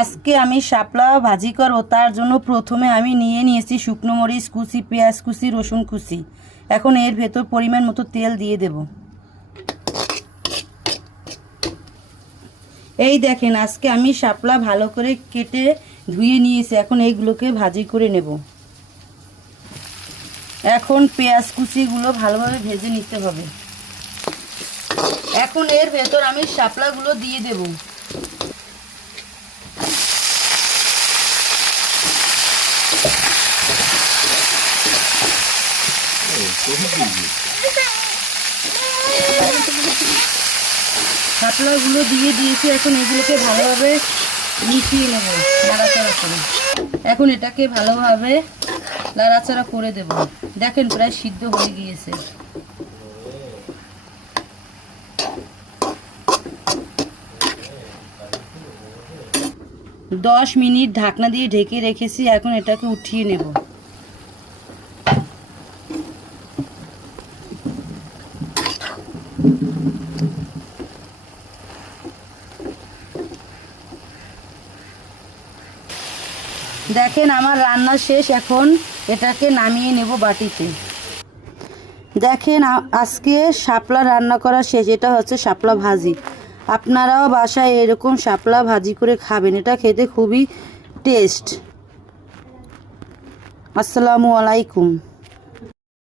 আজকে আমি শাপলা ভাজি করব তার জন্য প্রথমে আমি নিয়ে নিয়েছি শুকনো মরিচ কুচি, পেঁয়াজ কুচি, রসুন কুচি। এখন এর ভেতর পরিমাণ মতো তেল দিয়ে দেব। এই দেখেন, আজকে আমি শাপলা ভালো করে কেটে ধুয়ে নিয়েছি। এখন এইগুলোকে ভাজি করে নেব। এখন পেঁয়াজ কুচিগুলো ভালোভাবে ভেজে নিতে হবে। এখন এর ভেতর আমি শাপলাগুলো দিয়ে দেবো। শাপলাগুলো দিয়ে দিয়েছি, এখন এগুলোকে ভালোভাবে মিশিয়ে নেব। এখন এটাকে ভালোভাবে নাড়াচাড়া করে দেব। দেখেন প্রায় সিদ্ধ হয়ে গিয়েছে। দশ মিনিট ঢাকনা দিয়ে ঢেকে রেখেছি, এখন এটাকে উঠিয়ে নেব। দেখেন আমার রান্না শেষ এখন। এটাকে নামিয়ে নেব বাটিতে। দেখেন আজকে শাপলা রান্না করা শেষ, এটা হচ্ছে শাপলা ভাজি। আপনারাও বাসায় এরকম শাপলা ভাজি করে খাবেন, এটা খেতে খুবই টেস্ট। আসসালামু আলাইকুম।